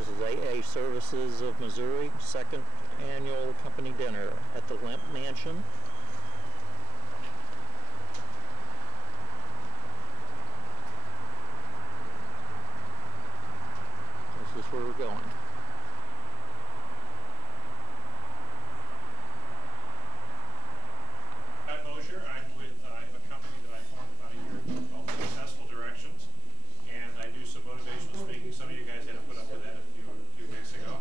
This is AA Services of Missouri, second annual company dinner at the Lemp Mansion. This is where we're going. I'm with a company that I formed about a year ago called Successful Directions, and I do some motivational speaking. Some of you guys had to put up with that a few weeks ago.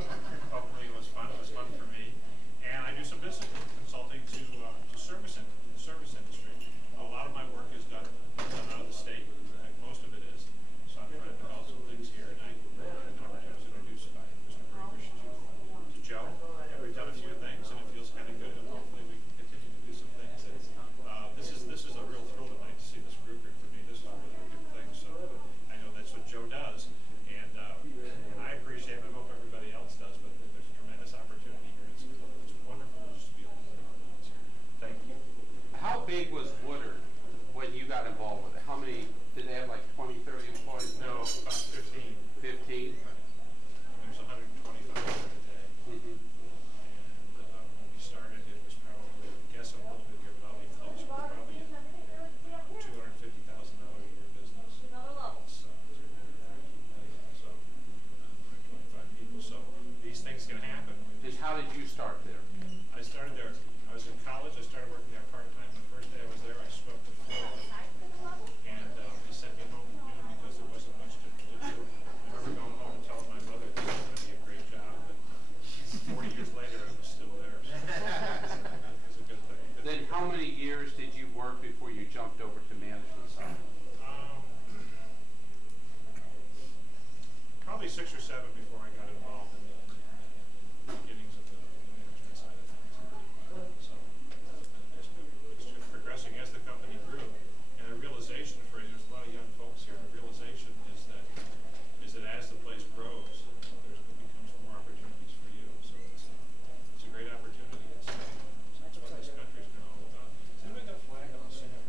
Hopefully it was fun. It was fun for me. And I do some business consulting to the service industry. A lot of my work is done out of the state. In fact, most of it is. So I'm trying to develop some things here, and I was introduced by Mr. Brigrish to Joe. And we've done a few things, and it feels kind of good. And hopefully we can continue to do some things. This is a real thrill tonight to see this group here. For me, this is a really good thing. So I know that's what Joe does, and I appreciate it. I hope everybody else does. But there's a tremendous opportunity here. It's wonderful to just be able to do it. Thank you. How big was Woodard when you got involved with it? How many, did they have like 20, 30 employees? No, about 15. 15? There's 125 today. Mm-hmm. And when we started, it was probably, I guess a little bit here, probably close, probably $250,000 a year business. So 125 people. So these things can happen. And how did you start there? I started there. I was in college. I started working there part-time. The first day I was there, I swept the floor. And they sent me home at noon because there wasn't much to do. I remember going home and telling my mother this was going to be a great job. But 40 years later, I was still there. So it was a good thing. Then how many years did you work before you jumped over to management side? Probably 6 or 7 before I got involved in the beginnings of the management side of things. So it's just progressing as the company grew. And the realization for you, there's a lot of young folks here, the realization is that as the place grows, there becomes more opportunities for you. So it's a great opportunity. That's what this country's been all about. Has anybody got a flag on the center?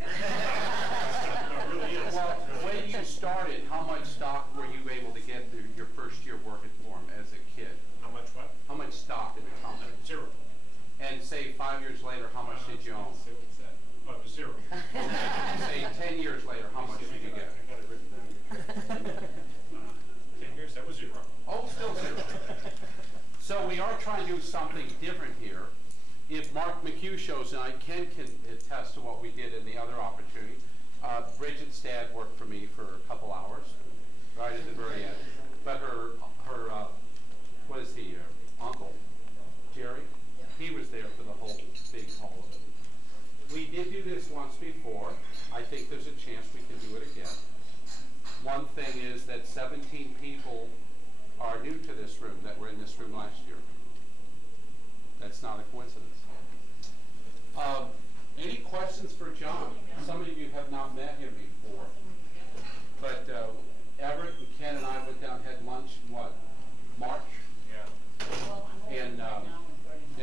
No, it really is. Well, when you started, how much stock were you able to get through your first year working for them as a kid? How much what? How much stock in the company? 0. And say 5 years later, how much did you own? Oh, it was 0. Say 10 years later, how much did you get? I got it written down here. 10 years, that was 0. Oh, still 0. So we are trying to do something different here. If Mark McHugh shows tonight, Ken can attest to what we did in the other opportunity. Bridget's dad worked for me for a couple hours, right at the very end. But her what is he, uncle, Jerry? He was there for the whole big haul of it. We did do this once before. I think there's a chance we can do it again. One thing is that 17 people are new to this room that were in this room last year. That's not a coincidence. Any questions for John? Some of you have not met him before. But Everett and Ken and I went down and had lunch in what? March? Yeah. And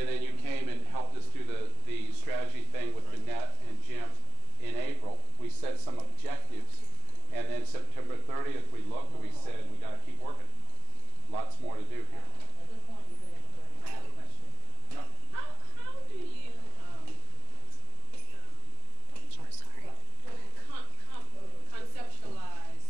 then you came and helped us do the strategy thing with the net and Jim in April. We set some objectives, and then September 30th we looked and we said we got to keep working. Lots more to do here. I have a question. Yeah. How do you conceptualize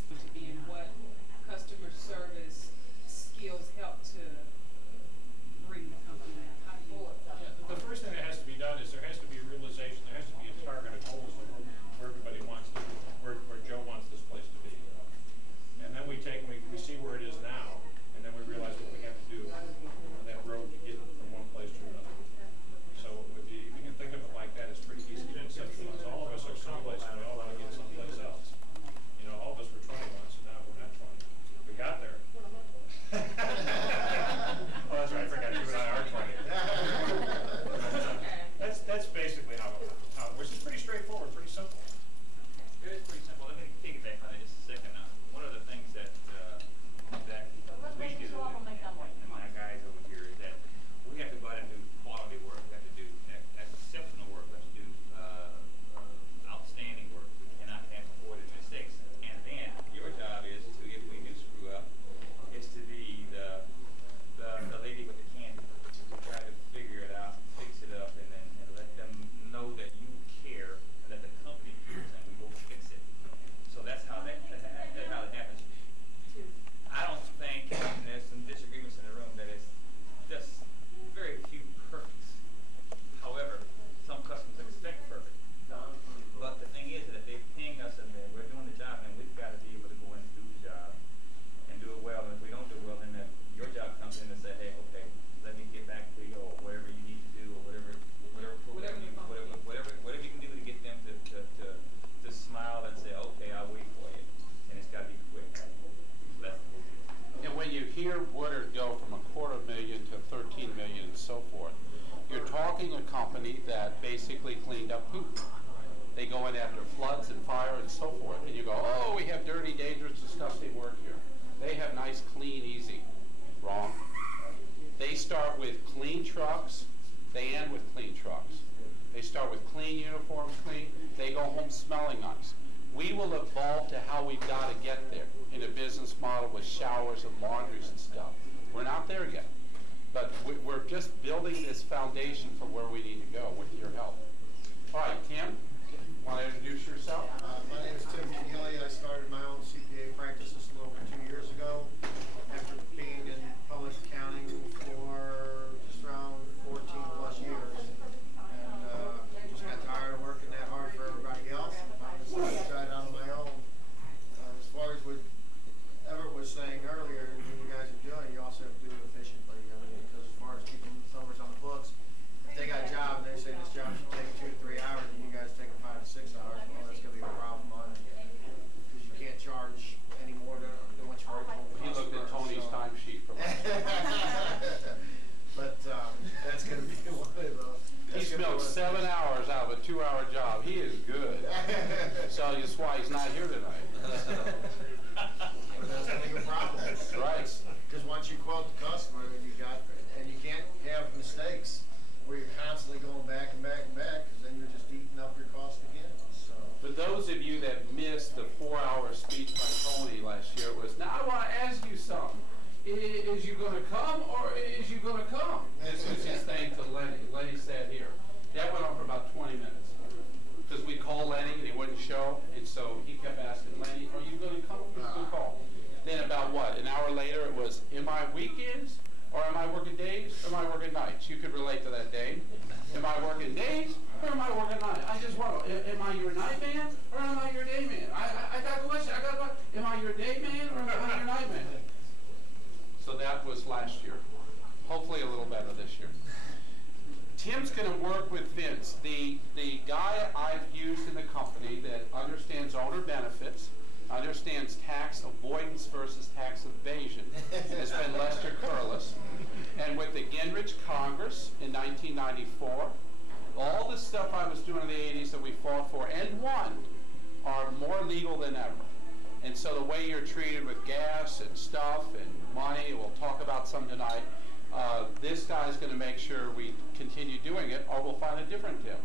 Where would it go from $250,000 to 13 million and so forth? You're talking a company that basically cleaned up poop. They go in after floods and fire and so forth, and you go, oh, we have dirty, dangerous, disgusting work here. They have nice, clean, easy. Wrong. They start with clean trucks. They end with clean trucks. They start with clean uniforms, clean. They go home smelling nice. We will evolve to how we've got to get there in a business model with showers and laundries and stuff. We're not there yet. But we're just building this foundation for where we need to go with your help. All right, Tim, want to introduce yourself? My name is Tim Keneally. I started my own CPA practice just a little over 2 years ago after being in public accounting for just around 14 plus years. And just got tired of working that hard for everybody else and finally decided to try it out on my own. As far as what Everett was saying earlier, what you guys are doing, you also have to do it efficiently. I mean, because as far as keeping numbers on the books, if they got a job and they say this job should take 2 to 3 hours and you guys take 5 to 6 hours, well, that's going to be a problem on it. Because you can't charge any more than what you already told the He looked at customer, Tony's so. timesheet from But that's going to be one of the... He's milked 7 hours out of a 2-hour job. He is good. So that's why he's not here tonight. But that's going to be a problem. Right. Because once you quote the customer, and you can't have mistakes where you're constantly going back and back and back, because then you're just eating up your cost again. So. For those of you that missed the 4-hour speech by Tony last year, it was, now I want to ask you something. Is you going to come or is you going to come? This was his thing to Lenny. Lenny sat here. That went on for about 20 minutes. Because we called Lenny and he wouldn't show, and so he kept asking, Lenny, are you going to come? Who's going to call? Then about what? An hour later it was, am I weekends? Or am I working days? Or am I working nights? You could relate to that, Dave. Am I working days? Or am I working nights? I just wonder, am I your night man? Or am I your day man? I got a question. Am I your day man? Or am I your night man? So that was last year. Hopefully a little better this year. Tim's going to work with Vince, the guy I've used in the company that understands owner benefits, understands tax avoidance versus tax evasion, has been Lester Curlis. And with the Gingrich Congress in 1994, all the stuff I was doing in the 80s that we fought for and won are more legal than ever. And so the way you're treated with gas and stuff and money, we'll talk about some tonight, this guy's going to make sure we continue doing it, or we'll find a different Tim.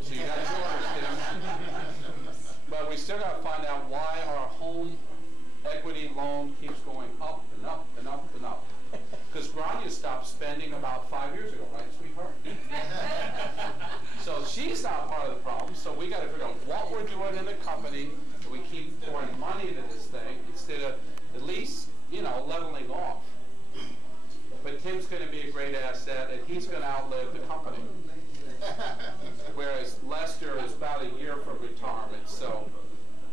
So you got yours, Tim. But we still got to find out why our home equity loan keeps going up and up and up and up. Because Grania stopped spending about 5 years ago, right, sweetheart? So she's not part of the problem, so we got to figure out what we're doing in the company, and we keep pouring money into this thing instead of at least, leveling off. But Tim's going to be a great asset, and he's going to outlive the company. Whereas Lester is about a year from retirement, so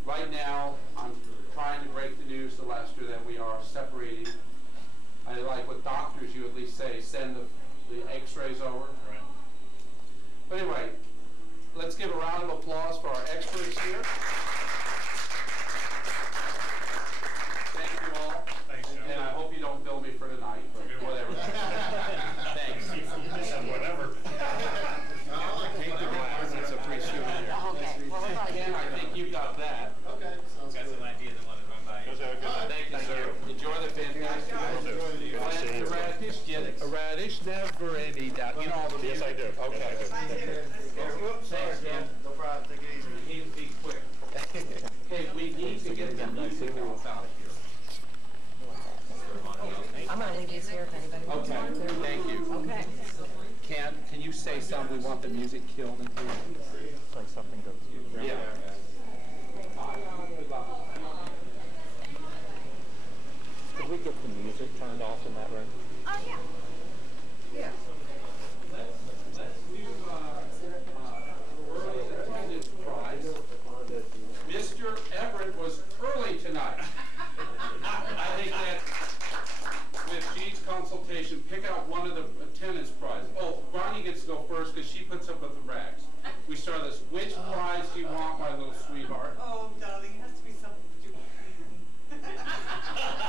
right now I'm trying to break the news to Lester that we are separating. I like with doctors, you at least say, send the x-rays over. Right. But anyway, let's give a round of applause for our experts here. Thank you all. Thanks, Joe. And I hope you don't bill me for tonight, but whatever. Thanks. Whatever. Take the glass, it's a free souvenir. Okay, well, Ken, I think you got that. Okay, sounds Got good. some ideas I want to run by you. Thank you, sir. Enjoy the fantastic plant the radish, get a radish, never any doubt. You know all the Yes, I do. Okay. Yes, I do. Oops, sorry, Ken. no problem. Take it easy. We need to be quick. Okay, we need to get the music off out of here. I'm gonna leave these here if anybody wants Okay, one. thank you. Okay. Ken, can you say something? We want the music killed in here. Like something goes. Yeah. Good luck. Could we get the music turned off in that room? Yeah. Yes. Early attendance prize. Mr. Everett was early tonight. I think that with Jean's consultation, pick out one of the attendance prizes. Oh, Bonnie gets to go first because she puts up with the rags. We start this. Which prize do you want, my little sweetheart? Oh, darling, it has to be something stupid.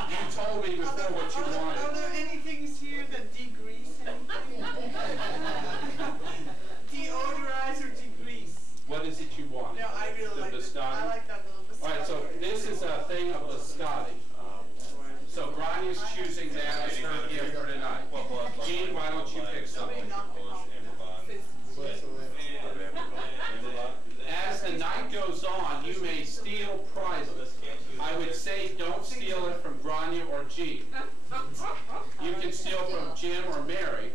You told told me before what you Are wanted. there any things here that degrease anything? Deodorize or degrease? What is it you want? No, I really The like this. biscotti? I like that little biscotti. All right, so this is a thing of biscotti. So Grania's choosing that as her gift for tonight. Gene, why don't you pick something? As the night goes on, you may steal prizes. I would say don't steal it from Grania or Gene. You can steal from Jim or Mary,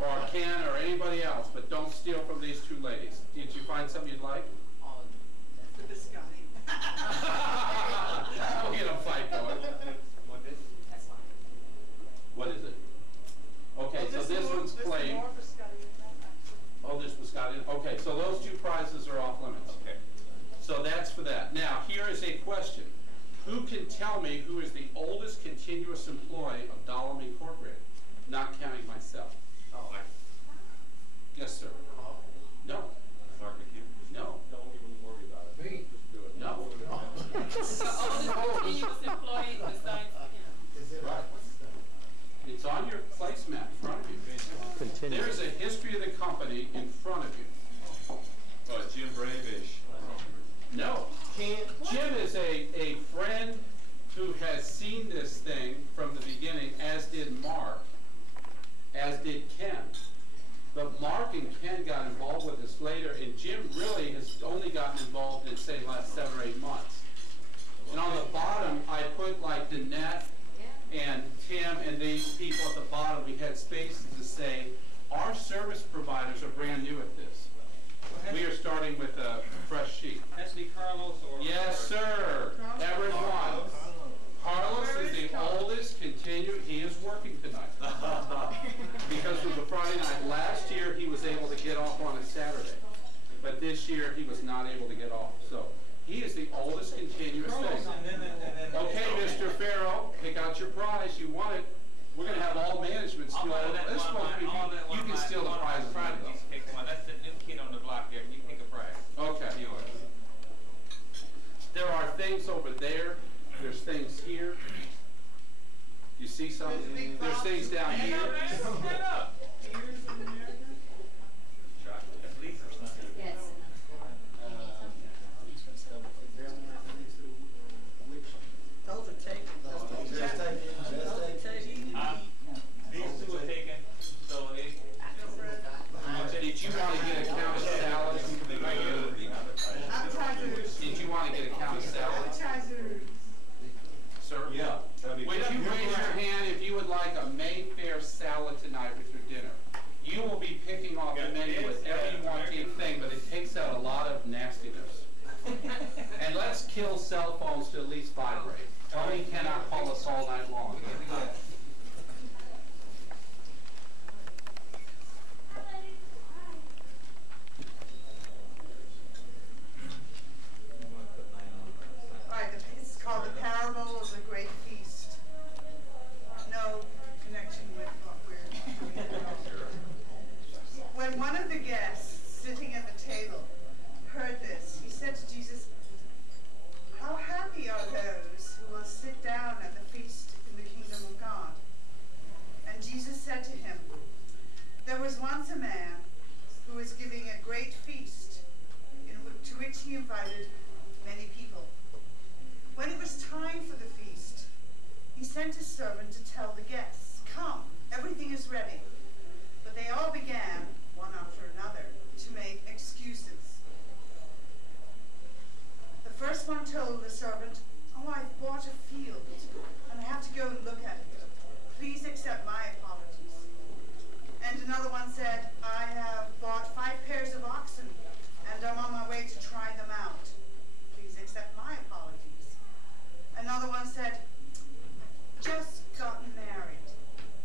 or Ken or anybody else, but don't steal from these two ladies. Did you find something you'd like? The biscotti. We'll get a fight going. What is it? Okay, so this one's plain. Oh, there's biscotti. Okay, so those two prizes are off limits. Okay. So that's for that. Now, here is a question. Who can tell me who is the oldest continuous employee of Dahlem Incorporated? Not counting myself. Oh, Yes, sir. No. Mark McHugh. No. Don't even worry about it. Me? Just do it. No. So all the continuous employee besides him. Is it Right. It's on your placemat in front of you. Continue. There's a history of the company in front of you. Jim Bravish. No. Jim is a friend who has seen this thing from the beginning, as did Mark, as did Ken. But Mark and Ken got involved with this later, and Jim really has only gotten involved in, say, the last 7 or 8 months. And on the bottom, I put like Danette and Tim and these people at the bottom. We had spaces to say, our service providers are brand new at this. We are starting with a fresh sheet. Has to be Carlos or... Yes, sir. Everyone. Carlos is the oldest continued. He is working tonight. Because of the Friday night. Last year, he was able to get off on a Saturday. But this year, he was not able to get off. So he is the oldest continuous thing. Okay, Mr. Farrow, pick out your prize. You want it. We're going to have all management steal it. This supposed to be, you can steal the prizes. That's the new kid on the block there. You pick a prize. Okay. There are things over there. There's things here. You see something? There's things down here. Stand up. Years in America? At least or something. Yes. Those are taken. These two are taken. So Did you want to get a count of salads? Appetizers. Did you want to get a count of salads? Appetizers. Sir? Yeah, that'd be Would great. you raise your hand if you would like a Mayfair salad tonight with your dinner? You will be picking off the menu whatever you want to thing, but it takes out a lot of nastiness. And let's kill cell phones to at least vibrate. Tony cannot call us all night long. Right, it's called The Parable of the Great Feast. No connection with what we're doing. When one of the guests sitting at the table heard this, he said to Jesus, "How happy are those who will sit down at the feast in the kingdom of God?" And Jesus said to him, "There was once a man who was giving a great feast, to which he invited many people. When it was time for the feast, he sent his servant to tell the guests, 'Come, everything is ready.' But they all began, one after another, to make excuses. The first one told the servant, 'Oh, I've bought a field, and I have to go and look at it. Please accept my apologies.' And another one said, 'I have bought 5 pairs of oxen, and I'm on my way to try them out. Please accept my apologies.' Another one said, 'I've just gotten married,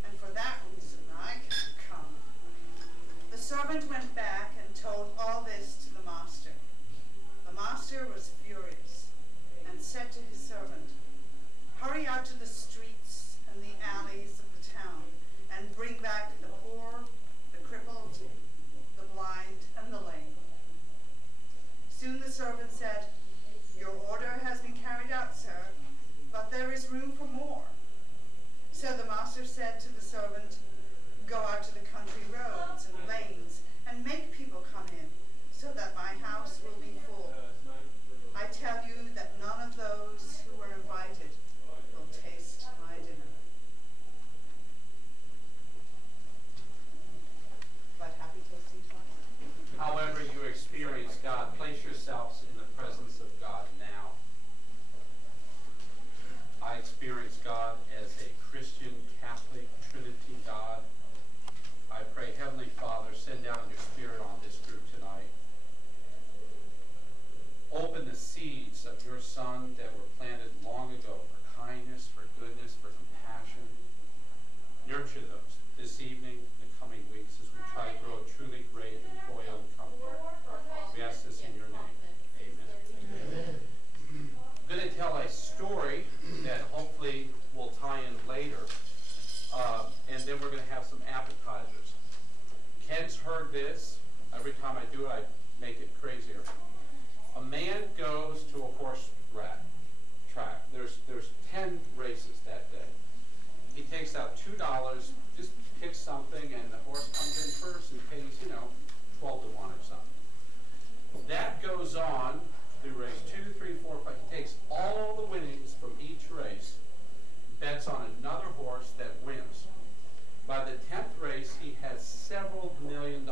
and for that reason I can't come.' The servant went back and told all this to the master. The master was furious and said to his servant, 'Hurry out to the streets and the alleys of the town and bring back the poor, the crippled, the blind, and the lame.' Soon the servant said, 'Your order has been carried out, sir, but there is room for more. So the master said to the servant, go out to the country roads and lanes and make people come in, so that my house will be full. I tell you that none of those who were invited will taste my dinner. But happy tasting twice. However you experience God, place yourselves in the presence of God now. I experience God as a Christian, Catholic, Trinity God. I pray, Heavenly Father, send down your Spirit on this group tonight. Open the seeds of your Son that were planted long ago for kindness, for goodness, for compassion. Nurture those this evening, the coming weeks, as we try to grow truly great in toil and comfort. We ask this in your name. Amen. I'm going to tell a story that hopefully will tie in later, and then we're going to have some appetizers. Ken's heard this. Every time I do it, I make it crazier. A man goes to a horse track. There's 10 races that day. He takes out $2, just picks something, and the horse comes in first and pays, 12 to 1 or something. That goes on through race 2, 3, 4, 5. He takes all the winnings from each race, bets on another horse that wins. By the 10th race, he has several $1 million.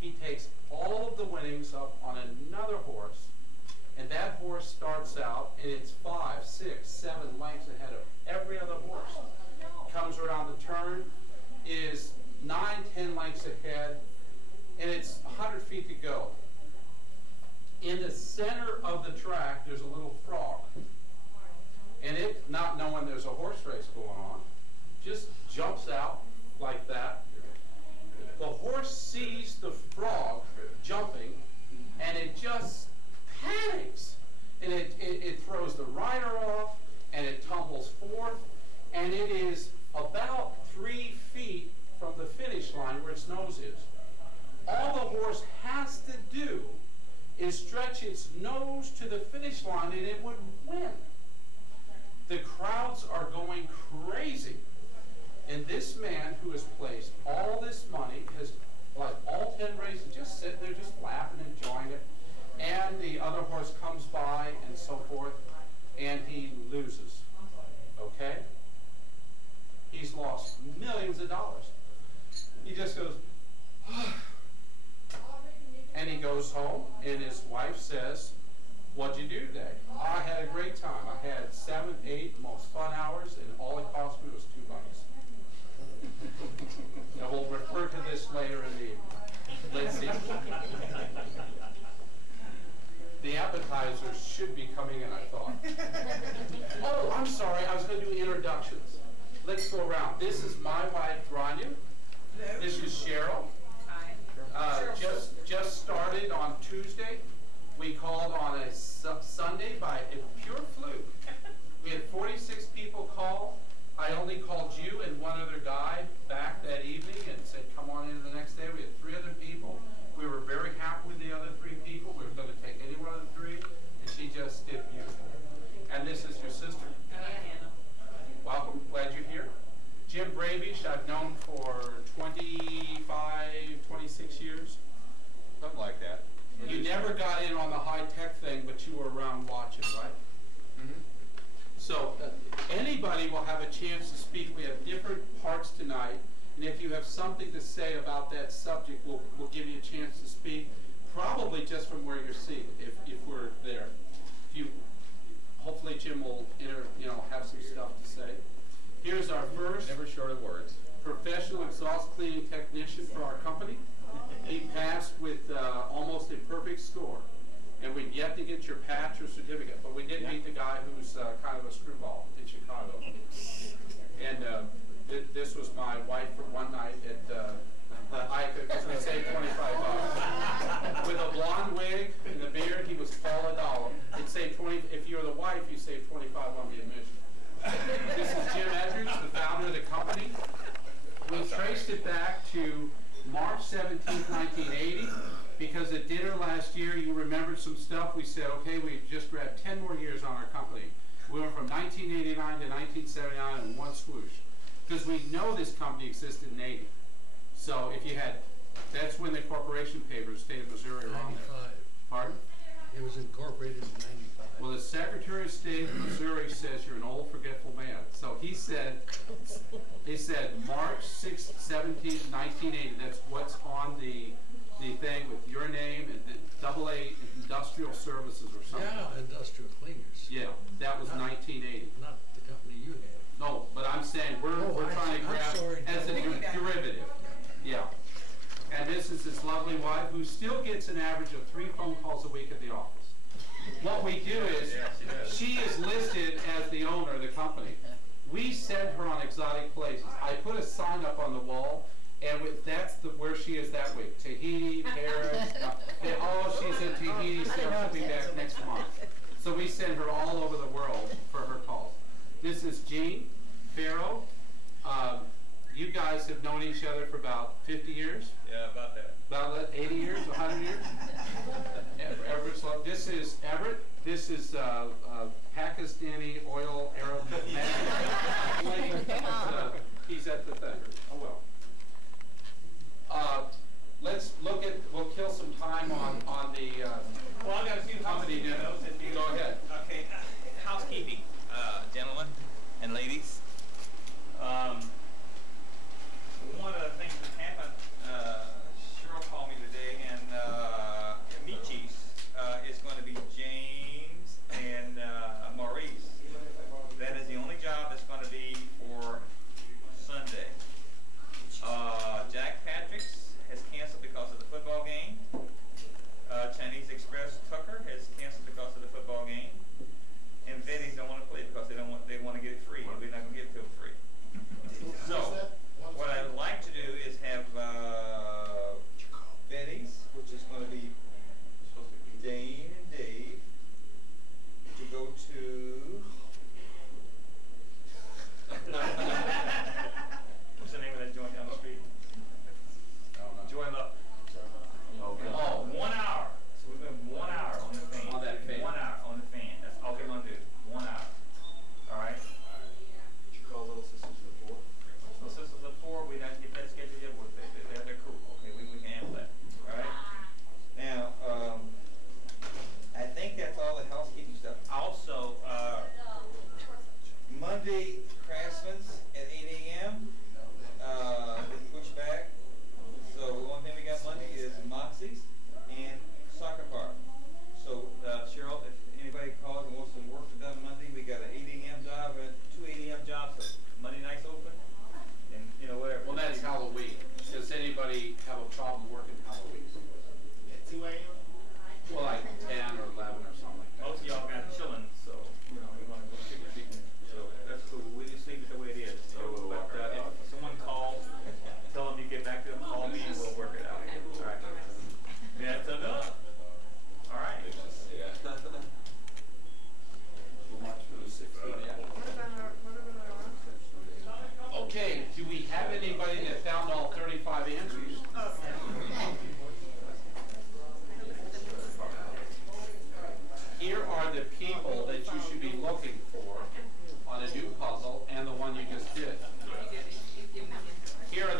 He takes all of the winnings up on another horse, and that horse starts out, and it's 5, 6, 7 lengths ahead of every other horse. Comes around the turn, is 9, 10 lengths ahead, and it's 100 feet to go. In the center of the track, there's a little frog. And it, not knowing there's a horse race going on, just jumps out like that. The horse sees the frog jumping, and it just panics. And it throws the rider off, and it tumbles forth, and it is about 3 feet from the finish line where its nose is. All the horse has to do is stretch its nose to the finish line, and it would win. The crowds are going crazy. And this man who has placed all this money, has like all 10 races, just sitting there, just laughing, enjoying it. And the other horse comes by and so forth, and he loses. Okay? He's lost millions of dollars. He just goes, and he goes home, and his wife says, what'd you do today? I had a great time. I had 7, 8 most fun hours, and all it cost me was $2. Now we'll refer to this later in the evening. Let's see. The appetizers should be coming in, I thought. Oh, I'm sorry. I was going to do introductions. Let's go around. This is my wife, Grania. This is Cheryl. Just started on Tuesday. We called on a Sunday by a pure fluke. We had 46 people call. I only called you and one other guy back that evening and said, come on in the next day. We had 3 other people. We were very happy with the other 3 people. We were going to take any one of the 3, and she just did beautiful. And this is your sister. Welcome. Glad you're here. Jim Bravish, I've known for 25, 26 years. Something like that. You never got in on the high-tech thing, but you were around watching, right? Mm-hmm. So anybody will have a chance to speak. We have different parts tonight, and if you have something to say about that subject, we'll give you a chance to speak, probably just from where you're seated, if we're there. Hopefully Jim will have some stuff to say. Here's our first Never short of words. professional exhaust cleaning technician for our company. He passed with almost a perfect score. And we've yet to get your patch or certificate, but we did meet the guy who's kind of a screwball in Chicago. And this was my wife for one night at, I could say $25. With a blonde wig and the beard, he was Paul Adala. It'd say 20, if you're the wife, you save 25 on the admission. This is Jim Edwards, the founder of the company. We traced it back to March 17, 1980. Because at dinner last year, you remembered some stuff. We said, okay, we've just grabbed 10 more years on our company. We went from 1989 to 1979 in one swoosh. Because we know this company existed in 80. So if you had, that's when the corporation papers, state of Missouri, are on there. 95. Pardon? It was incorporated in 95. Well, the Secretary of State of Missouri says you're an old, forgetful man. So he said March 6th, 17th, 1980. That's what's on the thing with your name and the AA Industrial Services or something. Yeah, industrial cleaners. Yeah, that was 1980. Not the company you have. No, but I'm saying we're trying to grab as a derivative. Yeah. And this is his lovely wife who still gets an average of 3 phone calls a week at the office. What we do is, she is listed as the owner of the company. We send her on exotic places. I put a sign up on the wall, and that's where she is that week. Tahiti, Paris. She's in Tahiti, so she'll be back next month. So we send her all over the world for her calls. This is Jean Farrow. You guys have known each other for about 50 years? Yeah, about that. About 80 years, 100 years? Everett's love. This is Everett. This is Pakistani oil Arab man. He's at the thing. Oh well. Let's look at. We'll kill some time on the. Well, I got a few company housekeeping dinner. notes. If you Go ahead. Okay, housekeeping, gentlemen and ladies. One of the things that happened, Cheryl called me today, and Michi's is going to be James and Maurice. That is the only job that's going to be for Sunday. Jack Patrick's has canceled because of the football game. Chinese Express Tucker has canceled because of the football game. And Betty's don't want to play because they want to get it free, and we're not going to give it to them free. So, what I would like to do is have Betty's, which is going to be Dane and Dave, to go to what's the name of that joint down the street? Joy Luck. Okay. Oh, 1 hour. So we're going to 1 hour on the fan. On that fan. 1 hour on the fan. That's all we're going to do. 1 hour. All right. Did you call Little Sisters of the Poor? Little Sisters of the Poor, we didn't get that scheduled yet. They're cool. Okay, we can handle that. All right. Now, I think that's all the housekeeping stuff. Also, Monday, Craftsman's at 8 a.m. Been pushed back. So the only thing we got Monday is Moxie's and Soccer Park. So Cheryl, if anybody calls and wants some work done Monday, we got an 8 a.m. job and 2 8 a.m. jobs. So Monday night's open, and whatever. Well, that's Halloween. Does anybody have a problem working Halloween? At 2 a.m.? Well, like 10 or 11 or something like that. Most of y'all got chillin', so you want to go trick or treating. So that's cool. We just leave it the way it is. So, but if someone calls, tell them you get back to them, call me, and we'll work it out. All right. That's enough. All right. Okay, do we have anybody that found all 35 answers? Here are the people that you should be looking for on a new puzzle and the one you just did. Here are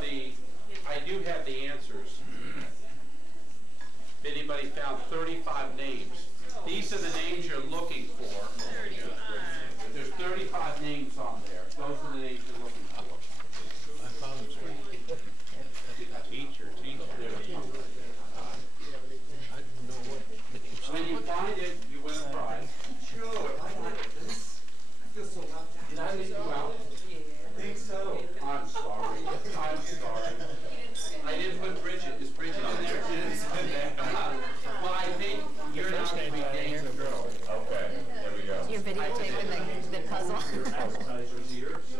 the, I do have the answers. If anybody found 35 names, these are the names you're looking for. There's 35 names on there. Those are the names you're looking for. I found it. Teacher. I didn't know what names. When you find it, you win a prize. Sure, I like this. I feel so left out. Did I leave you out? I think so. I'm sorry. I didn't put Bridget. Is Bridget in there? Well, I think you're not going to be dating a girl. Okay, there we go. You're videotaping the puzzle? Your appetizer's here, so.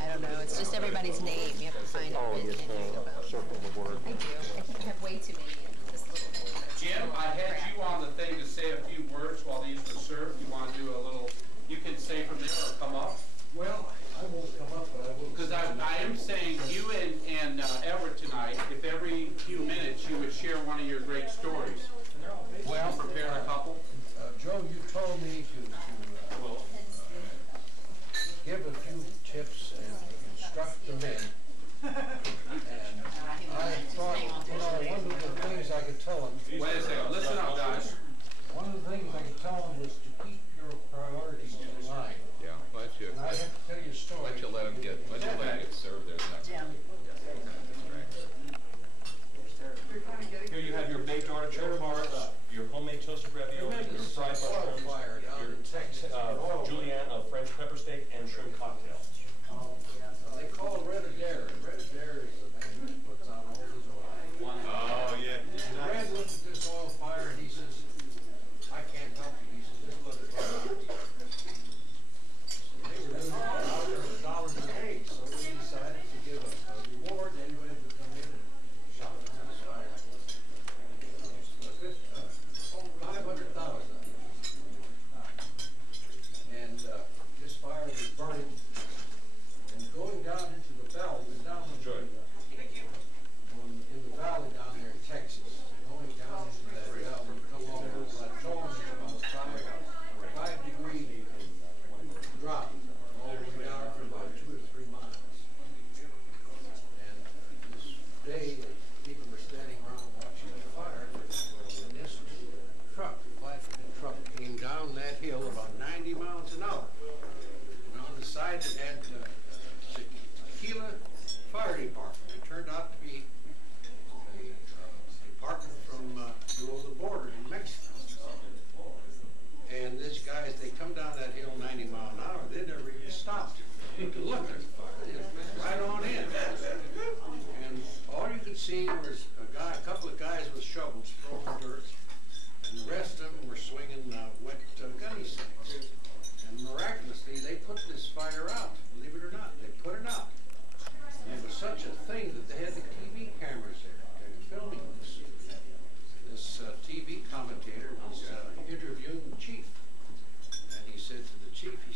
I don't know, it's just everybody's name, you have to find out what you know about. Circle the word. I do, I have way too many in this little thing. Jim, I had you on the thing to say a few words while these were served. You want to do a little, you can say from there or come up. Well, I won't come up, but I will. Because I am saying you and Everett tonight, if every few minutes you would share one of your great stories. Well, Prepare a couple. Joe, you told me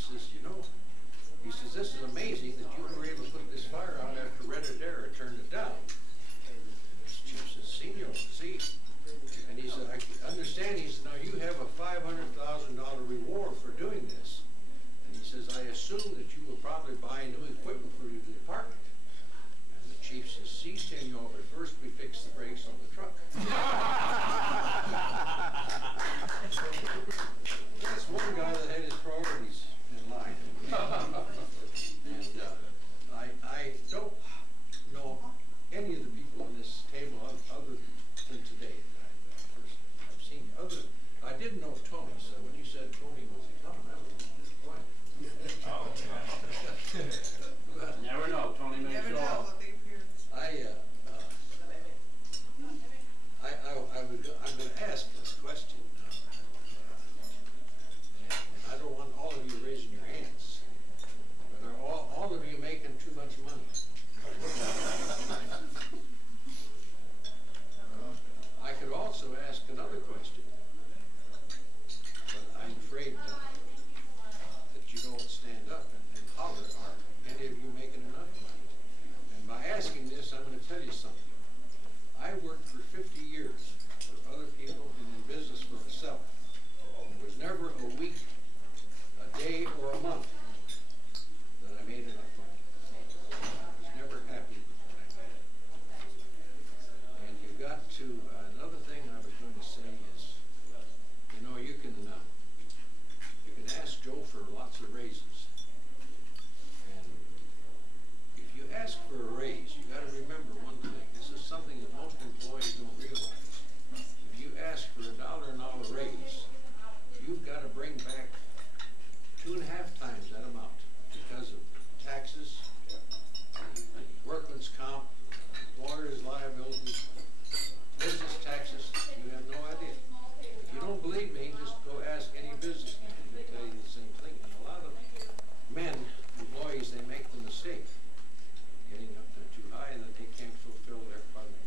says, you know, he says, this is amazing that you were able to put this fire out after Red Adair turned it down. And his chief says, Senor, see, and he said, I understand. He said, now you have a $500,000 reward for doing this. And he says, I assume that you will probably buy new equipment for your department. And the chief says, see, Senor, but first we fix the brakes on the truck. That's one guy that had his priorities in line. And I don't know any of the people on this table other than today that I've seen. I didn't know Tony, so when you said Tony was coming, I was disappointed. Never know, Tony may Never show know up. what they appear. I'm going to ask this question now. And I don't want all of you raising your hands, but are all of you making too much money? I could also ask another question, but I'm afraid that you don't stand up and holler, are any of you making enough money? And by asking this, I'm going to tell you something. I worked for 50 years for other people and in business for myself. There was never a week, a day, or a month that I made enough money. I was never happy when I made it. And you got to, another thing I was going to say is, you know, you can ask Joe for lots of raises. And if you ask for a raise, you got to remember one thing. This is something that most employees don't realize. If you ask for $1 an hour raise, you've got to bring back 2.5 times that amount because of taxes, workman's comp, employer's liability, business taxes. You have no idea. If you don't believe me, just go ask any businessman. They'll tell you the same thing. And a lot of men, employees, they make the mistake getting up there too high and that they can't fulfill their part of it.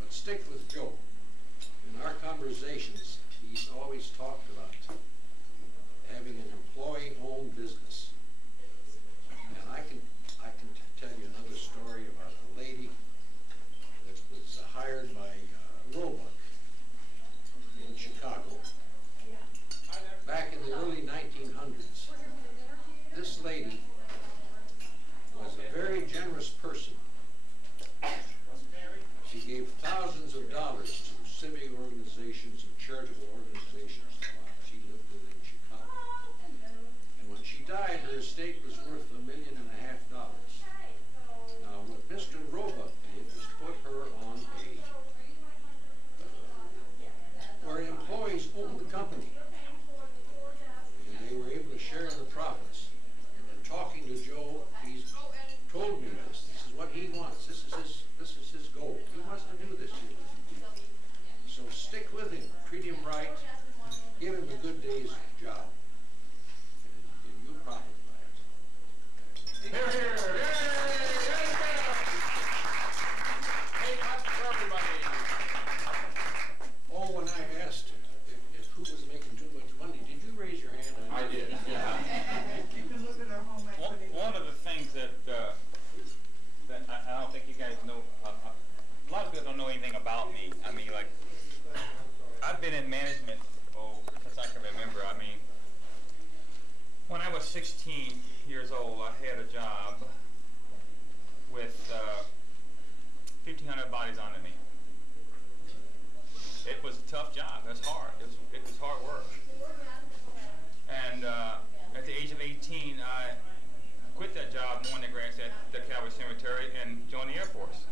But stick with Joe. In our conversations, he's always talked about having an employee-owned business. And I can tell you another story about a lady that was hired by Roebuck in Chicago back in the early 1900s. This lady was a very generous person. She gave thousands of dollars to civic organizations and charitable organizations while she lived within Chicago. And when she died, her estate was worth $1.5 million. Now, what Mr. Roebuck did was put her on where employees owned the company. And they were able to share in the profits. And in talking to Joe, he's told me this. This is what he wants. This is his goal. He wants to do this here. So stick with him. Treat him right. Give him a good day's job. And you'll profit by it. Here, here, hey, clap for everybody. Oh, when I asked if who was making too much money, did you raise your hand? I did, yeah. You can look at our home equity. One of the things that I don't think you guys know, a lot of people don't know anything about me. I mean, like, I've been in management since I can remember. I mean, when I was 16 years old, I had a job with 1,500 bodies under me. It was a tough job. It was hard. It was hard work. And at the age of 18, I quit that job, mourning the grass at the Calvary Cemetery, and joined the Air Force.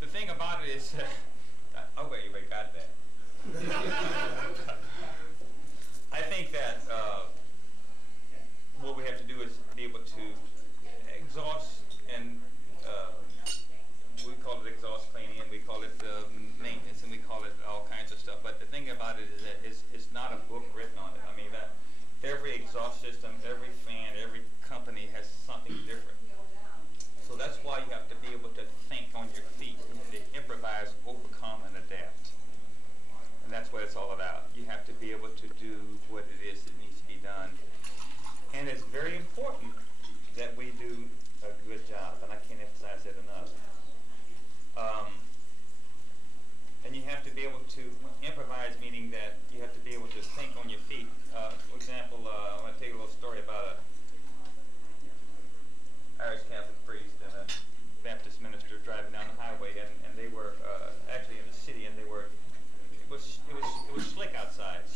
The thing about it is, oh wait, you got that. I think that what we have to do is be able to exhaust, and we call it exhaust cleaning, and we call it maintenance, and we call it all kinds of stuff. But the thing about it is that it's not a book written on it. I mean, that every exhaust system, every fan, every company has something different. So that's why you have to be able to think on your feet and to improvise, overcome, and adapt. And that's what it's all about. You have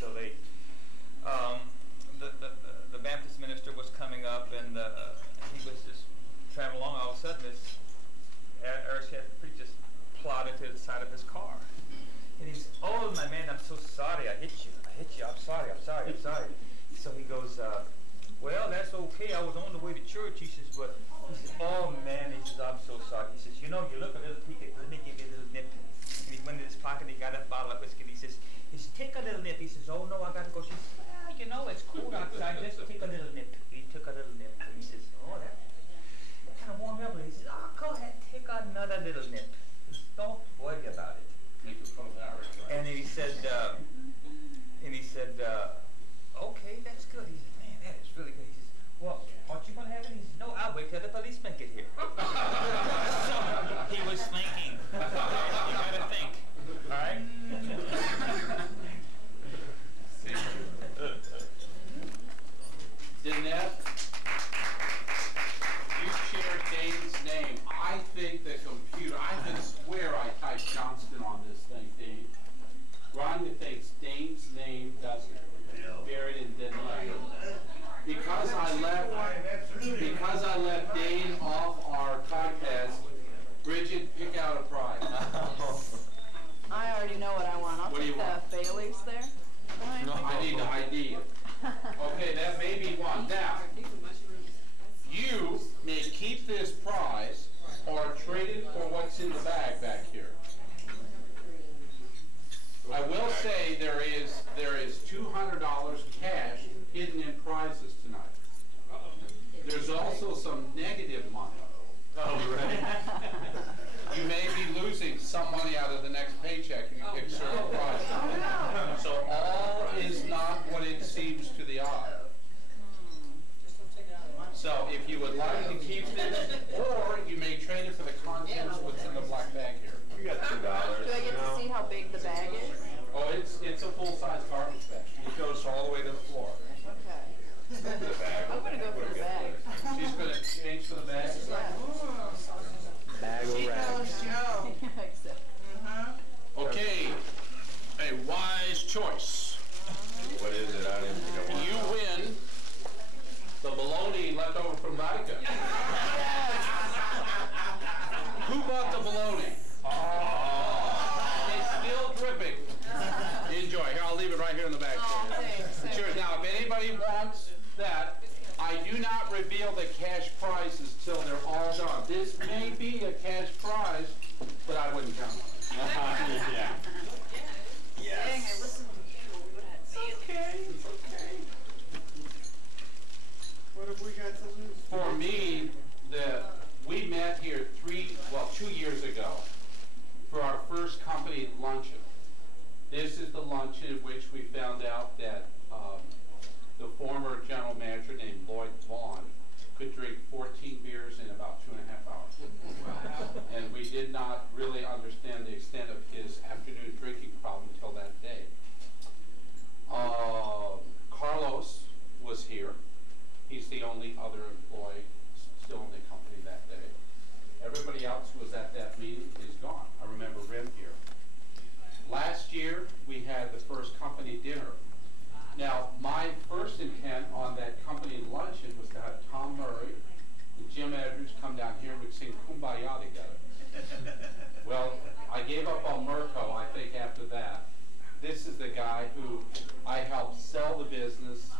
so they, the Baptist minister was coming up, and he was just traveling along. All of a sudden, this Irish Catholic priest just plodded to the side of his car. And he's, oh, my man, I'm so sorry. I hit you. I'm sorry. So he goes, well, that's okay. I was on the way to church. He says, but, he says, oh, man, he says, I'm so sorry. He says, you know, you look a little peaked. Let me give you a little nip. And he went in his pocket. He got a bottle of whiskey. He says, take a little nip. He says, oh, no, I got to go. She says, well, you know, it's cold outside. Just take a little nip. He took a little nip. And he says, oh, that kind of warmed me up. And he says, oh, go ahead. Take another little nip. He says, don't worry about it. Making fun of Irish, right? And he said, okay, that's good. He said, man, that is really good. He says, well, aren't you going to have it? He says, no, I'll wait till the policemen get here. So he was thinking. You got to think. All right? Danette, you shared Dane's name. I think the computer, I can swear I typed Johnston on this thing, Dane. Ron thinks Dane's name doesn't. Buried in Danette. Because I left Dane off our contest, Bridget, pick out a prize. I already know what I want. I'll take the Bailey's there. No, I need to ID it. Okay, that may be one. Now, you may keep this prize or trade it for what's in the bag back here. I will say there is $200 cash hidden in prizes tonight. There's also some negative money. Oh, right. You may be losing some money out of the next paycheck if you pick certain prizes. So all is not what it seems to the eye. So if you would like to keep this, or you may trade it for the contents what's in the black bag here. You got $2. Do I get to see how big the bag is? Oh, it's a full-size garbage bag. It goes all the way to the floor. Okay. I'm going to go for the bag. She's going to change for the bag? Yeah. Bag of rags. Okay, a wise choice. What is it? I didn't think I wanted. You win the bologna left over from Vatican. Who bought the bologna? It's still dripping. Enjoy. Here, I'll leave it right here in the bag. Thanks. Sure. Now, if anybody wants that, I do not reveal the cash prizes till they're all done. This may be a cash prize, but I wouldn't count on it. Yeah. Dang, I listened to you. We would have seen it. It's okay. What have we got to lose? For me, we met here 2 years ago for our first company luncheon. This is the luncheon in which we found out that the former general manager named Lloyd Vaughn could drink 14 beers in about 2.5 hours. And we did not really understand the extent of his afternoon drinking problem until that day. Carlos was here. He's the only other employee still in the company that day. Everybody else who was at that meeting is gone. I remember Rim here. Last year, we had the first company dinner. Now, my first intent on that company luncheon was to have Tom Murray and Jim Andrews come down here and we'd sing Kumbaya together. Well, I gave up on Mirko, I think, after that. This is the guy who I helped sell the business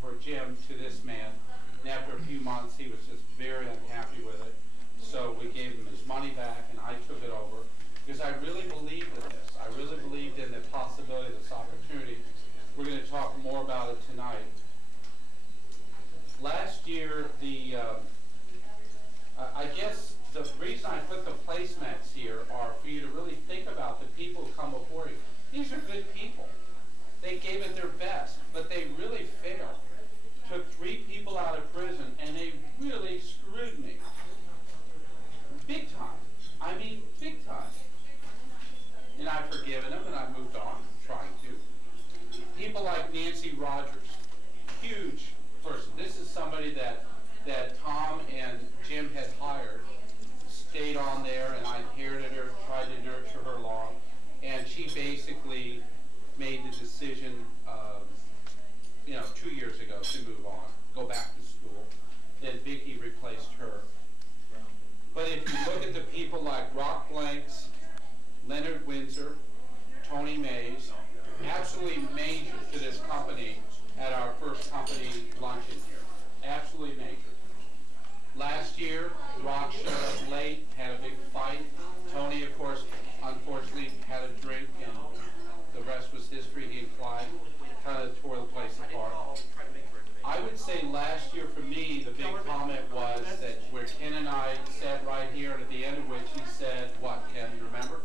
for Jim to this man. And after a few months, he was just very unhappy with it. So we gave him his money back and I took it over because I really believed in this. I really believed in the possibility of this opportunity. We're going to talk more about it tonight. Last year, I guess the reason I put the placemats here are for you to really think about the people who come before you. These are good people. They gave it their best, but they really failed. Took 3 people out of prison, and they really screwed me. Big time. I mean, big time. And I've forgiven them, and I've moved on, trying to. People like Nancy Rogers, huge person. This is somebody that Tom and Jim had hired, stayed on there, and I inherited her, tried to nurture her along, and she basically made the decision, 2 years ago to move on, go back to school. Then Vicki replaced her. But if you look at the people like Rock Blanks, Leonard Windsor, Tony Mays, absolutely major to this company at our first company luncheon here. Absolutely major. Last year, Rock showed up late, had a big fight. Tony, of course, unfortunately had a drink, and the rest was history. He and Clyde kind of tore the place apart. I would say last year for me, the big comment was that where Ken and I sat right here, and at the end of which he said, what, Ken, you remember?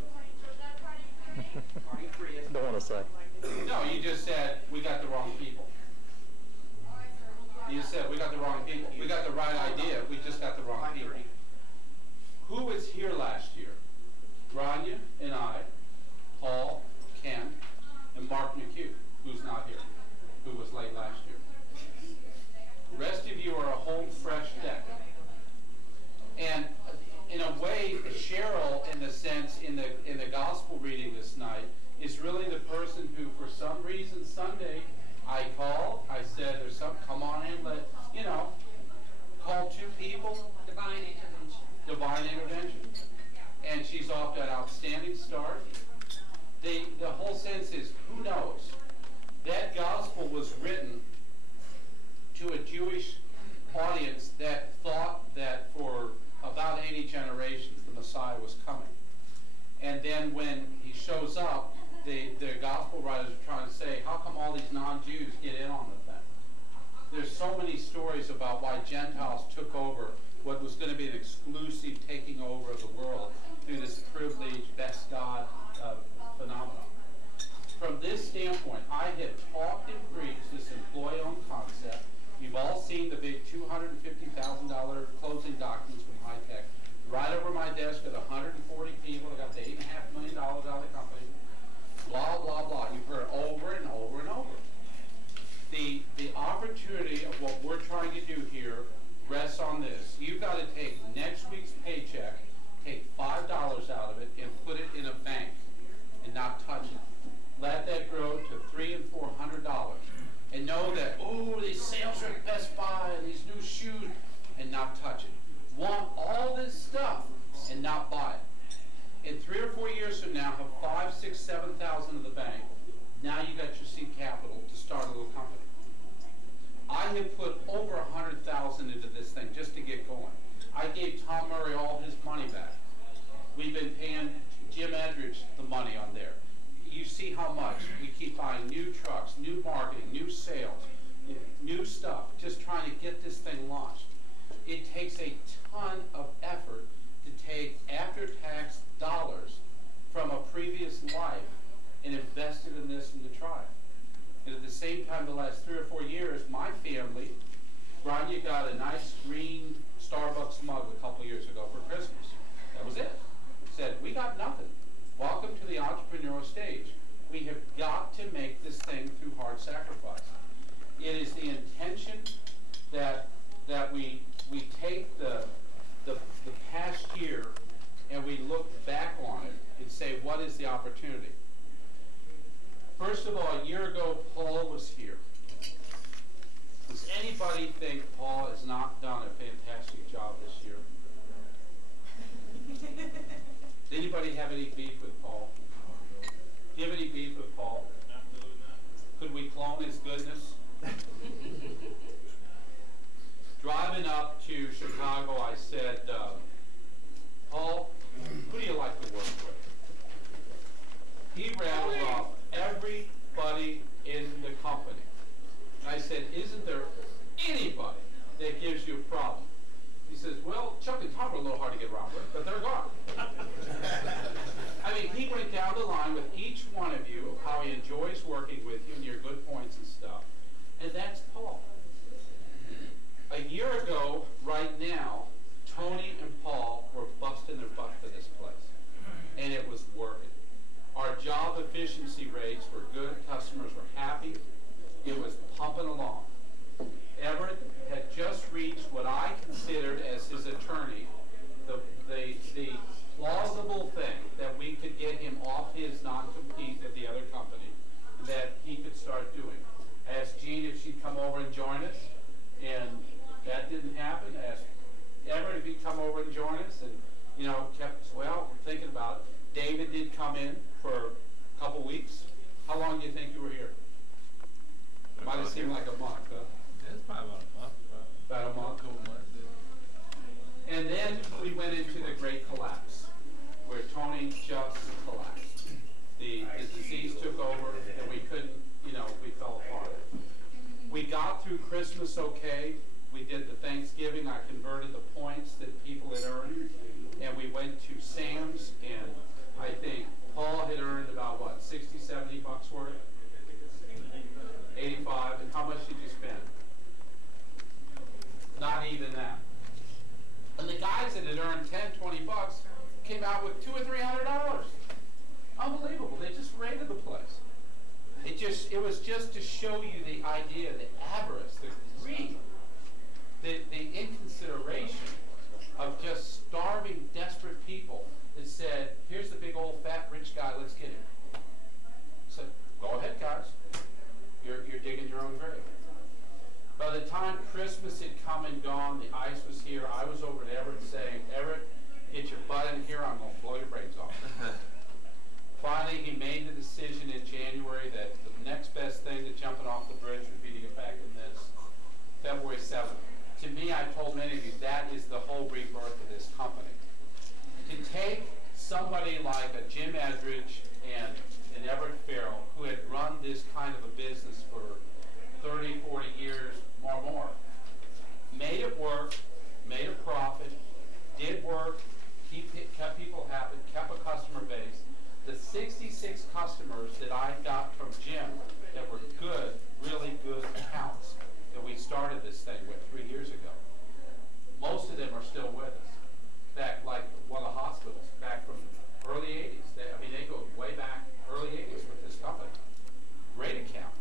Don't want to say. No, you just said, we got the wrong people. You said, we got the wrong people. We got the right idea, we just got the wrong people. Who was here last year? Grania and I, Paul, Ken, and Mark McHugh, who's not here, who was late last year. The rest of you are a whole fresh deck. And in a way, Cheryl, in the sense, in the gospel reading this night, is really the person who, for some reason, Sunday, I called, I said, there's some, come on in, call 2 people. Divine intervention. Divine intervention. And she's off to an outstanding start. The whole sense is, who knows? That gospel was written to a Jewish audience that thought that for about 80 generations the Messiah was coming. And then when he shows up, the gospel writers are trying to say, how come all these non-Jews get in on the thing? There's so many stories about why Gentiles took over what was going to be an exclusive taking over of the world through this privileged, best God phenomenon. From this standpoint, I have talked and preached this employee-owned concept. You've all seen the big $250,000 closing documents from High Tech. Right over my desk at 140 people. I got the $8.5 million out of the company. Blah, blah, blah. You've heard over and over and over. The opportunity of what we're trying to do here rests on this. You've got to take next week's paycheck, take $5 out of it, and put it in a bank and not touch it. Let that grow to $300 and $400. And know that, oh, these sales are at Best Buy and these new shoes, and not touch it. Want all this stuff and not buy it. In 3 or 4 years from now, have 5, 6, 7,000 in the bank. Now you got your seed capital to start a little company. I have put over 100,000 into this thing just to get going. I gave Tom Murray all his money back. We've been paying Jim Edridge the money on there. You see how much we keep buying new trucks, new marketing, new sales, new stuff, just trying to get this thing launched. It takes a ton of effort to take after-tax dollars from a previous life and invest it in this and to try it. And at the same time, the last 3 or 4 years, my family, Grania got a nice green Starbucks mug a couple years ago for Christmas. That was it. Said, we got nothing. Welcome to the entrepreneurial stage. We have got to make this thing through hard sacrifice. It is the intention that we take the past year and we look back on it and say, what is the opportunity? First of all, a year ago, Paul was here. Does anybody think Paul has not done a fantastic job this year? Does anybody have any beef with Paul? Do you have any beef with Paul? Absolutely not. Could we clone his goodness? Driving up to Chicago, I said, Paul, who do you like to work with? He rattled off everybody in the company. And I said, isn't there anybody that gives you a problem? He says, well, Chuck and Tom are a little hard to get around with, but they're gone. I mean, he went down the line with each one of you of how he enjoys working with you and your good points and stuff. And that's Paul. A year ago, right now, Tony and Paul were busting their butt for this place. And it was working. Our job efficiency rates were good. Customers were happy. It was pumping along. Everett had just reached what I considered as his attorney, the plausible thing that we could get him off his non-compete at the other company, and maybe come over and join us, and you know, we're thinking about it. David did come in for a couple weeks. How long do you think you were here? Might have seemed like a month, huh? It's probably about a month. About a month. And then we went into the great collapse, where Tony just collapsed. The disease took over, and we couldn't, you know, we fell apart. We got through Christmas okay. We did the Thanksgiving. I converted the points that people had earned, and we went to Sam's, and I think Paul had earned about, what, 60, 70 bucks worth? 85, and how much did you spend? Not even that. And the guys that had earned 10, 20 bucks came out with $200 or $300. Unbelievable. They just raided the place. It was just to show you the idea, the avarice, the greed, the inconsideration of just starving, desperate people that said, here's the big old fat rich guy, let's get him. So go ahead, guys. You're digging your own grave. By the time Christmas had come and gone, the ice was here. I was over at Everett saying, Everett, get your butt in here, I'm going to blow your brains off. Finally, he made the decision in January that the next best thing to jumping off the bridge would be to get back in this. February 7th. To me, I told many of you, that is the whole rebirth of this company. To take somebody like a Jim Edridge and an Everett Farrell, who had run this kind of a business for 30, 40 years or more, made it work, made a profit, did work, kept people happy, kept a customer base. The 66 customers that I got from Jim that were good, really good accounts that we started this thing with 3 years ago, most of them are still with us. Back like one of the hospitals, back from early 80s. They go way back early 80s with this company. Great account.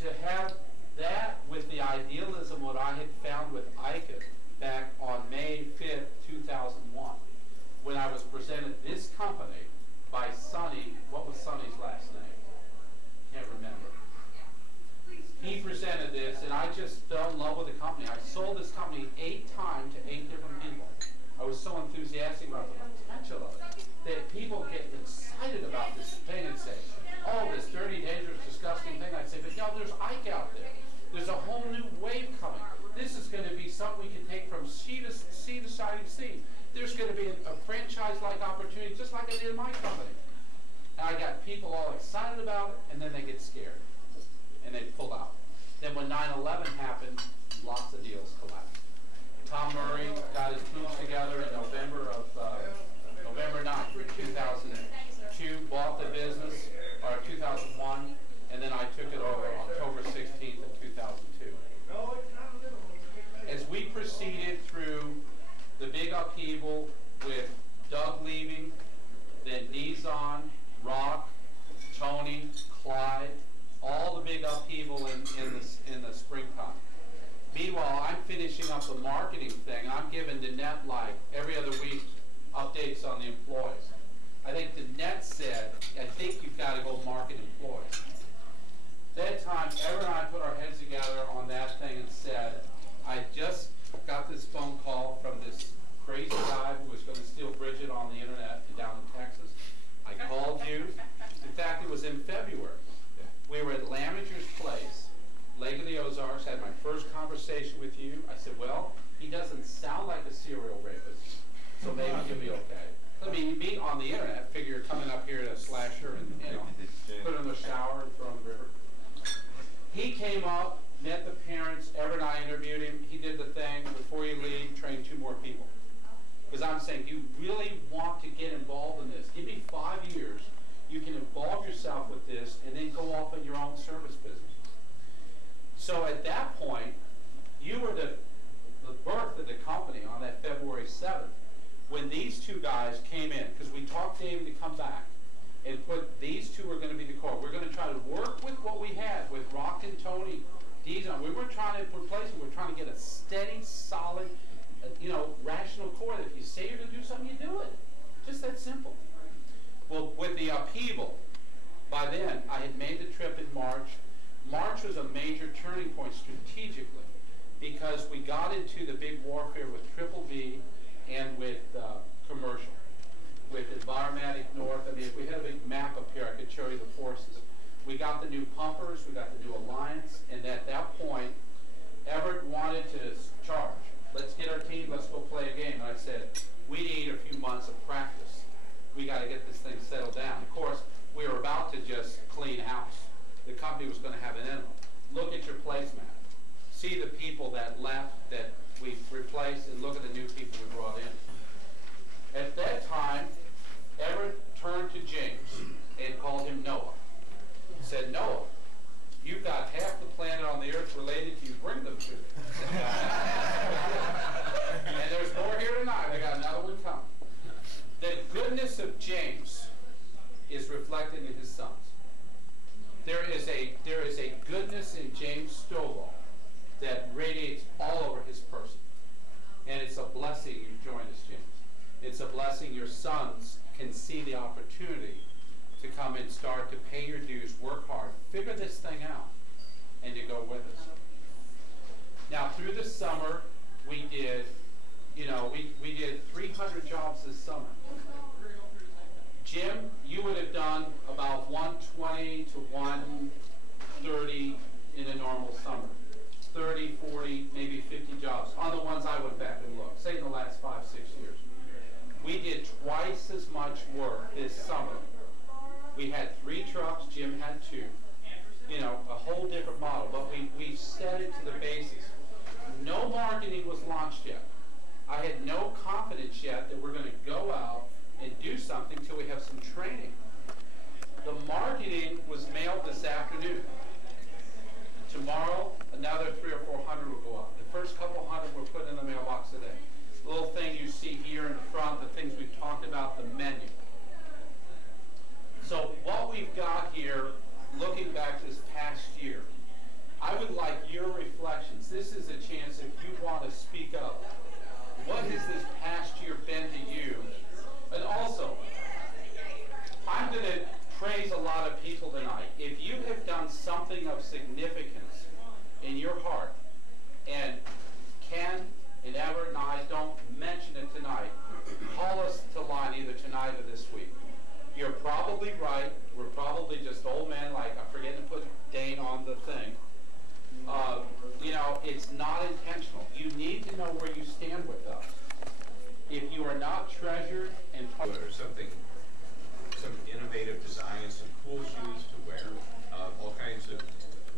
To have that with the idealism what I had found with ICA back on May 5th, 2001, when I was presented this company by Sonny. What was Sonny's last name? Can't remember. He presented this, and I just fell in love with the company. I sold this company 8 times to 8 different people. I was so enthusiastic about the potential of it that people get excited about this thing and say, oh, this dirty, dangerous, disgusting thing. I'd say, but no, there's Ike out there. There's a whole new wave coming. This is going to be something we can take from sea to siding sea. There's going to be a franchise-like opportunity, just like I did in my company. And I got people all excited about it, and then they get scared, and they pull out. Then when 9/11 happened, lots of deals collapsed. Tom Murray got his boots together in November 9th, 2002, bought the business, or 2001, and then I took it over October 16th of 2002. As we proceeded through the big upheaval with Doug leaving, then Dizon, Rock, Tony, Clyde, all the big upheaval in the springtime. Meanwhile, I'm finishing up the marketing thing. I'm giving Danette, like, every other week, updates on the employees. I think Danette said, I think you've got to go market employees. That time, Ever and I put our heads together on that thing and said, I just got this phone call from this crazy guy who was going to steal Bridget on the internet down in Texas. I called you. In fact, it was in February. We were at Lamager's place, Lake of the Ozarks, had my first conversation with you. I said, well, he doesn't sound like a serial rapist, so maybe he'll be okay. I mean, you meet on the internet, figure you're coming up here to slash her and, you know, put her in the shower and throw in the river. He came up, met the parents, Ever and I interviewed him. He did the thing, before you leave, train 2 more people. Because I'm saying, you really want to get involved in this. Give me 5 years. You can involve yourself with this and then go off in your own service business. So at that point, you were the birth of the company on that February 7th when these 2 guys came in, because we talked David to come back and put these 2 are going to be the core. We're going to try to work with what we had with Rock and Tony, Dizon. We weren't trying to replace them. We're trying to get a steady, solid, rational core that if you say you're going to do something, you do it. Just that simple. Well, with the upheaval, by then, I had made the trip in March. March was a major turning point strategically. because we got into the big warfare with Triple B and with commercial. With Environmatic North, I mean, if we had a big map up here, I could show you the forces. We got the new pumpers, we got the new alliance, and at that point, Everett wanted to charge. Let's get our team, let's go play a game. And I said, we need a few months of practice. We got to get this thing settled down. Of course, we were about to just clean house. The company was going to have an enema. Look at your placemat. See the people that left, that we replaced, and look at the new people we brought in. At that time, Everett turned to James and called him Noah. He said, Noah, you've got half the planet on the earth related to you. Bring them to me. And there's more here tonight. I got another one coming. The goodness of James is reflected in his sons. There is a goodness in James Stovall that radiates all over his person. And it's a blessing you joined us, James. It's a blessing your sons can see the opportunity to come and start to pay your dues, work hard, figure this thing out, and to go with us. Now, through the summer, we did, we did 300 jobs this summer. Jim, you would have done about 120 to 130 in a normal summer. 30, 40, maybe 50 jobs on the ones I went back and looked, say in the last 5, 6 years. We did twice as much work this summer. We had 3 trucks, Jim had 2. A whole different model, but we set it to the basis. No marketing was launched yet. I had no confidence yet that we're going to go out and do something until we have some training. The marketing was mailed this afternoon. Tomorrow, another 300 or 400 will go out. The first couple hundred were put in the mailbox today. The little thing you see here in the front, the things we've talked about, the menu. So what we've got here, looking back this past year, I would like your reflections. This is a chance if you want to speak up. What has this past year been to you? And also, I'm going to praise a lot of people tonight. If you have done something of significance in your heart, and Ken and Everett and I don't mention it tonight, call us to line either tonight or this week. You're probably right. We're probably just old men, like I'm forgetting to put Dane on the thing. It's not intentional. You need to know where you stand with us. If you are not treasured and Or something, some innovative designs, some cool shoes to wear, all kinds of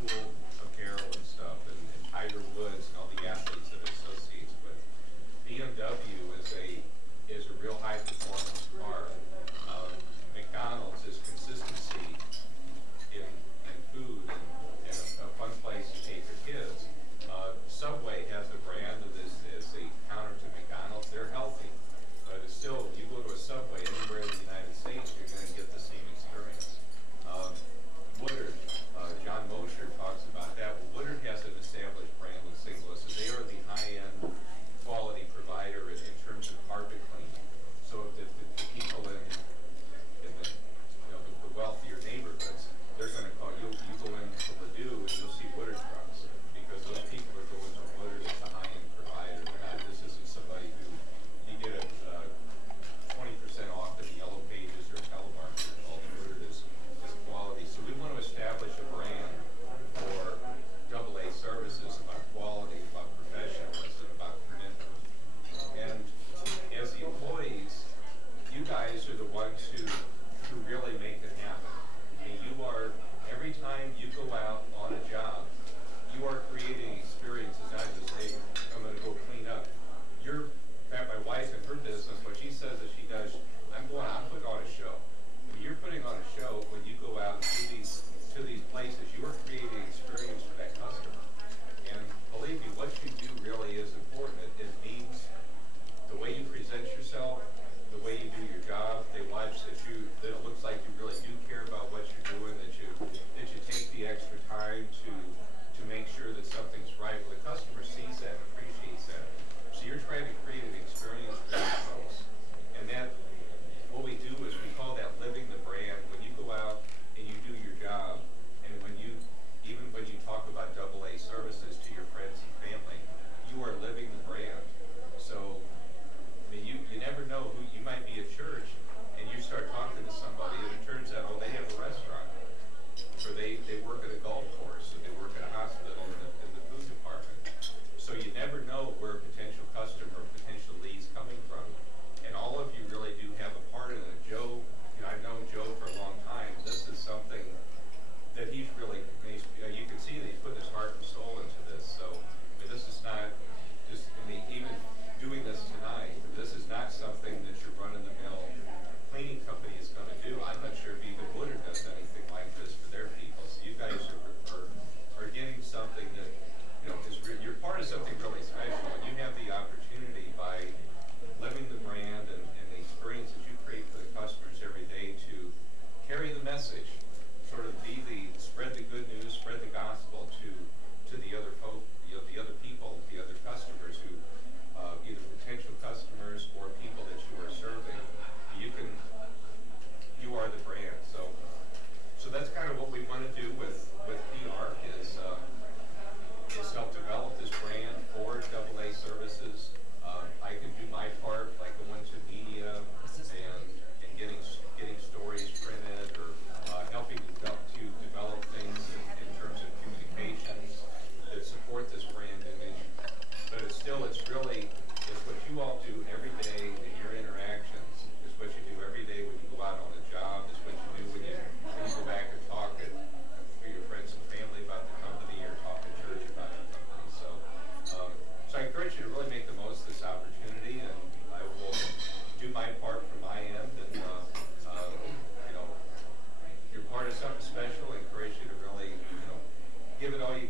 cool apparel and stuff, and Tiger Woods and all the athletes that it associates with. BMW is a real high performance car. McDonald's is consistency in food and a fun place to take your kids. Subway has a brand that is a counter to McDonald's. They're healthy, but it's still, you go to a Subway anywhere in the United States, you're going to get the same experience. Woodard, John Mosher talks about that. Well, Woodard has an established brand with St. Louis, and they are the high-end quality provider in terms of carpet cleaning. So the people in the wealthier neighborhoods, they're going to call you. You go into Ladue and you'll see Woodard trucks, because those people are going to Woodard as a high-end provider. This isn't somebody who you get a 20% off in the Yellow Pages or telemarketer. All Woodard is quality. So we want to establish a brand for AA services about quality, about professionalism, about credentials. And as the employees, you guys are the ones who really make it happen. I mean, you are, every time you go out on a job, you are creating experiences, not just, hey, I'm going to go clean up. In fact, my wife in her business, what she says is she does, I'm putting on a show. When you're putting on a show, when you go out to these places, you are creating an experience for that customer. And believe me, what you do really is important. It means the way you present yourself, the way you do your job. They watch that it looks like you really do care about what you're doing, that you take the extra time to make sure that something's right. Well, the customer sees that and appreciates that. So you're trying to create an experience for these folks. And that, what we do is we call that living the brand. When you go out and you do your job, and when you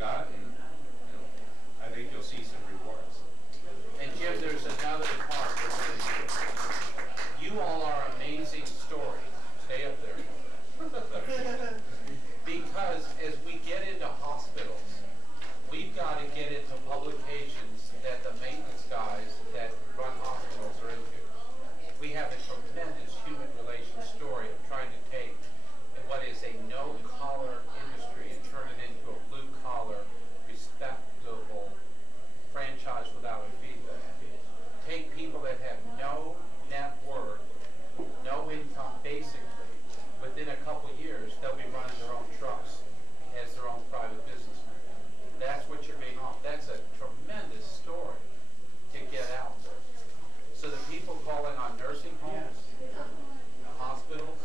got, and I think you'll see some rewards. And Jim, there's another part that's really good. You all are amazing stories. Stay up there. Because as we get into hospitals, we've got to get into publications that the maintenance guys that run hospitals are into. We have a tremendous human relations story of trying to take what is a no-collar industry and turn it into a blue-collar, respectable franchise without a fee. Take people that have no net worth, no income, basically. Within a couple years, they'll be running their own trucks as their own private businessmen. That's what you're being off. That's a tremendous story to get out there. So the people calling on nursing homes, hospitals,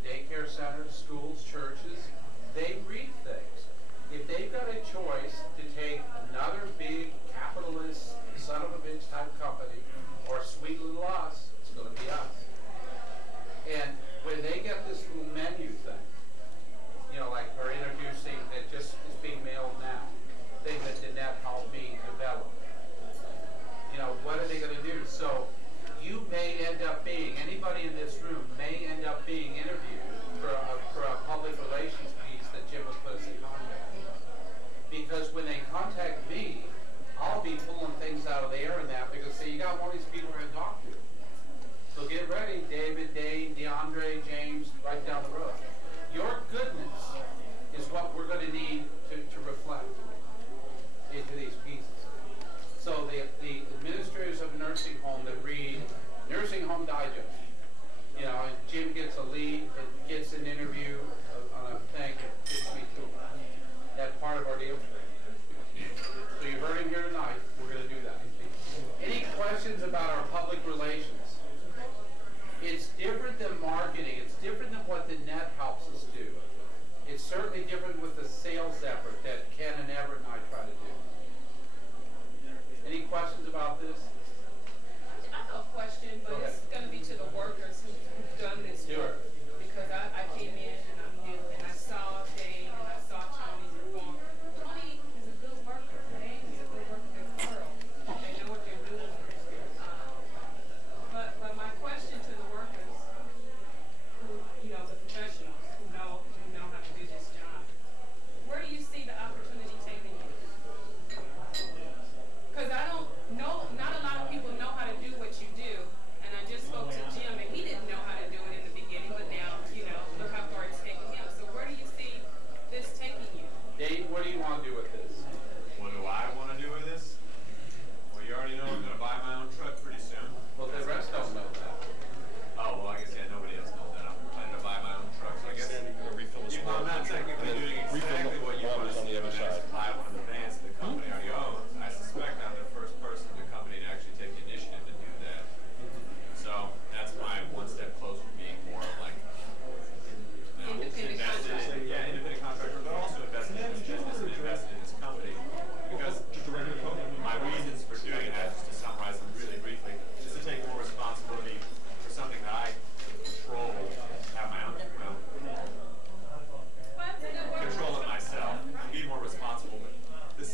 daycare centers, schools, churches, they read things. If they've got a choice to take another big capitalist, son of a bitch type company, or sweet little us, it's going to be us. And when they get this little menu thing, you know, like we're introducing that just is being mailed now, thing that Danette helped me develop. You know, what are they going to do? So you may end up being, anybody in this room may end up being interviewed for a public relations piece that Jim will put us in contact with. Because when they contact me, I'll be pulling things out of the air in that because, say, you got one of these people we're going to talk to. So get ready, David, Dave, DeAndre, James, right down the road. Your goodness is what we're going to need to reflect into these pieces. So the administrators of a nursing home that read Nursing Home Digest, you know, and Jim gets a lead, and gets an interview on a thing, it gets me too. That's part of our deal. So you heard him here tonight. We're going to do that. Any questions about our public relations? It's different than marketing. It's different than what the net helps us do. It's certainly different with the sales effort that Ken and Everett and I try to do. Any questions about this? I have a question, but it's going to be to the workers who've done this work. Because I came in and I'm new, and I saw Dave and I saw Tony. Tony is a good worker. Dave is a good worker. They're thorough. They know what they're doing. But my question to the workers, who, you know, the professionals who know how to do this job, where do you see the opportunity taking you? Because I don't know, not a lot of people know how to do what you do, and I just spoke to Jim, and he didn't know how to do it in the beginning, but now, you know, look how far it's taken him. So where do you see this taking you? Dave, what do you want to do with this? What do I want to do with this? Well, you already know I'm going to buy my own truck pretty soon. Well, the rest don't know that. Oh, well, I guess, yeah, nobody else knows that. I'm planning to buy my own truck, so I guess I'm not technically doing exactly what you want us to do, and I buy one of the vans that the company already owns. I suspect I'm the first person in the company to actually take the initiative to do that. So that's my one step closer to being more like, you know, Independent contractor. Yeah, independent contractor, but also invested in this business and invested in this company. Because my reasons for doing that, just to summarize them really briefly, is to take more responsibility for something that I control, have my own, control it myself, and be more responsible. But the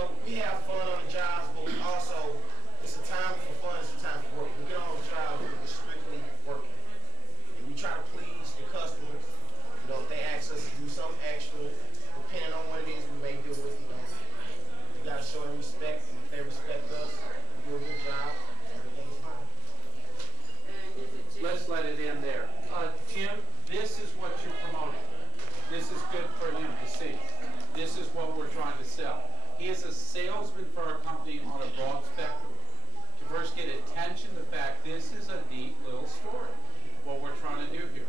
know, we have fun on the jobs, but we also, it's a time for fun, it's a time for work. We get on the job, we're strictly working. And we try to please the customers. You know, if they ask us to do something extra, depending on what it is we may deal with, you know, we gotta show them respect, and if they respect us, we do a good job, everything's fine. Let's let it end there. Jim, this is what you're promoting. This is good for him to see. This is what we're trying to sell. He is a salesman for our company on a broad spectrum. To first get attention to the fact this is a neat little story, what we're trying to do here.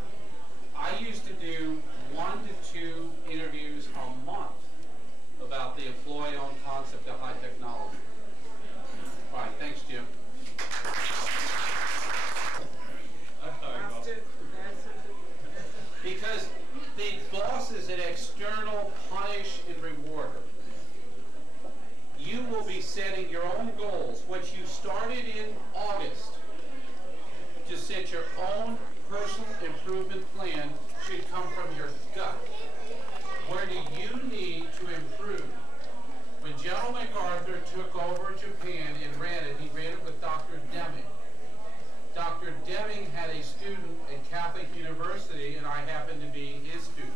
I used to do 1 to 2 interviews a month about the employee-owned concept of high technology. All right, thanks, Jim. Because the boss is an external punish and rewarder. You will be setting your own goals, what you started in August, to set your own personal improvement plan should come from your gut. Where do you need to improve? When General MacArthur took over Japan and ran it, he ran it with Dr. Deming. Dr. Deming had a student at Catholic University, and I happened to be his student.